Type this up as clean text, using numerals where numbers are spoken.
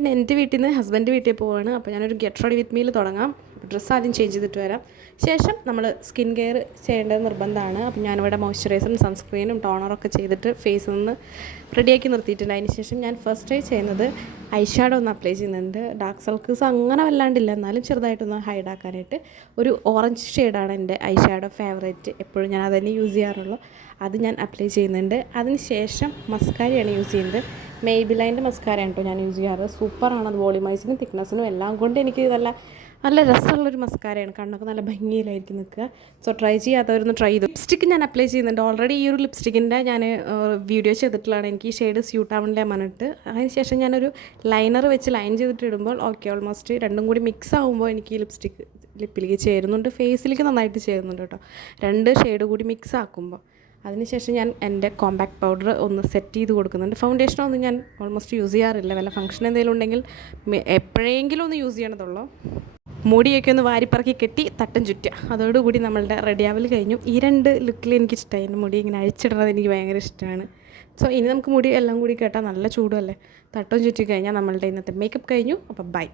പിന്നെ എൻ്റെ വീട്ടിൽ നിന്ന് ഹസ്ബൻഡ് വീട്ടിൽ പോവുകയാണ്. അപ്പോൾ ഞാനൊരു ഗെറ്റ് റെഡി വിത്ത് മീൽ തുടങ്ങാം. ഡ്രസ്സ് ആദ്യം ചേഞ്ച് ചെയ്തിട്ട് വരാം. ശേഷം നമ്മൾ സ്കിൻ കെയർ ചെയ്യേണ്ടത് നിർബന്ധമാണ്. അപ്പോൾ ഞാനിവിടെ മോയ്സ്ചറൈസറും സൺസ്ക്രീനും ടോണറൊക്കെ ചെയ്തിട്ട് ഫേസിൽ നിന്ന് റെഡിയാക്കി നിർത്തിയിട്ടുണ്ട്. അതിന് ശേഷം ഞാൻ ഫസ്റ്റ് ചെയ്യുന്നത് ഐ ഷാഡോ ഒന്ന് അപ്ലൈ ചെയ്യുന്നുണ്ട്. ഡാർക്ക് സർക്കിൾസ് അങ്ങനെ വല്ലാണ്ടില്ല, എന്നാലും ചെറുതായിട്ടൊന്ന് ഹൈഡ് ആക്കാനായിട്ട് ഒരു ഓറഞ്ച് ഷെയ്ഡാണ് എൻ്റെ ഐ ഷാഡോ ഫേവറേറ്റ്. എപ്പോഴും ഞാൻ അതന്നെ യൂസ് ചെയ്യാറുള്ളൂ. അത് ഞാൻ അപ്ലൈ ചെയ്യുന്നുണ്ട്. അതിന് ശേഷം മസ്കാരയാണ് യൂസ് ചെയ്യുന്നത്. മെയ്ബിലൈൻ്റെ മസ്കാരയാണ് കേട്ടോ ഞാൻ യൂസ് ചെയ്യാറ്. സൂപ്പറാണ്. അത് വോളിമൈസിനും തിക്നെസ്സിനും എല്ലാം കൊണ്ട് എനിക്ക് നല്ല രസമുള്ളൊരു മസ്കാരയാണ്. കണ്ണൊക്കെ നല്ല ഭംഗിയിലായിരിക്കും നിൽക്കുക. സോ ട്രൈ ചെയ്യാത്തവരൊന്ന് ട്രൈ ചെയ്തു. ലിപ്സ്റ്റിക്ക് ഞാൻ അപ്ലൈ ചെയ്യുന്നുണ്ട്. ഓൾറെഡി ഈ ഒരു ലിപ്സ്റ്റിക്കിൻ്റെ ഞാൻ വീഡിയോ ചെയ്തിട്ടുള്ളതാണ്. എനിക്ക് ഈ ഷെയ്ഡ് സ്യൂട്ട് ആവണില്ല പറഞ്ഞിട്ട്. അതിന് ശേഷം ഞാനൊരു ലൈനർ വെച്ച് ലൈൻ ചെയ്തിട്ട് ഇടുമ്പോൾ ഓക്കെ ഓൾമോസ്റ്റ് രണ്ടും കൂടി മിക്സ് ആകുമ്പോൾ എനിക്ക് ഈ ലിപ്സ്റ്റിക്ക് ലിപ്പിലേക്ക് ചേരുന്നുണ്ട്. ഫേസിലേക്ക് നന്നായിട്ട് ചേരുന്നുണ്ട് കേട്ടോ, രണ്ട് ഷെയ്ഡ് കൂടി മിക്സ് ആക്കുമ്പോൾ. അതിനുശേഷം ഞാൻ എൻ്റെ കോമ്പാക്ട് പൗഡർ ഒന്ന് സെറ്റ് ചെയ്ത് കൊടുക്കുന്നുണ്ട്. ഫൗണ്ടേഷനൊന്നും ഞാൻ ഓൾമോസ്റ്റ് യൂസ് ചെയ്യാറില്ല. വല്ല ഫംഗ്ഷൻ എന്തെങ്കിലും ഉണ്ടെങ്കിൽ എപ്പോഴെങ്കിലും ഒന്ന് യൂസ് ചെയ്യണതുള്ളൂ. മുടിയൊക്കെ ഒന്ന് വാരിപ്പറക്കി കെട്ടി തട്ടം ചുറ്റുക, അതോടുകൂടി നമ്മളുടെ റെഡിയാവൽ കഴിഞ്ഞു. ഈ രണ്ട് ലുക്കിൽ എനിക്കിഷ്ടമായി. എൻ്റെ മുടി ഇങ്ങനെ അഴിച്ചിടുന്നത് എനിക്ക് ഭയങ്കര ഇഷ്ടമാണ്. സോ ഇനി നമുക്ക് മുടി എല്ലാം കൂടി കേട്ടാൽ നല്ല ചൂടുമല്ലേ. തട്ടം ചുറ്റി കഴിഞ്ഞാൽ നമ്മളുടെ ഇന്നത്തെ മേക്കപ്പ് കഴിഞ്ഞു. അപ്പോൾ ബൈ.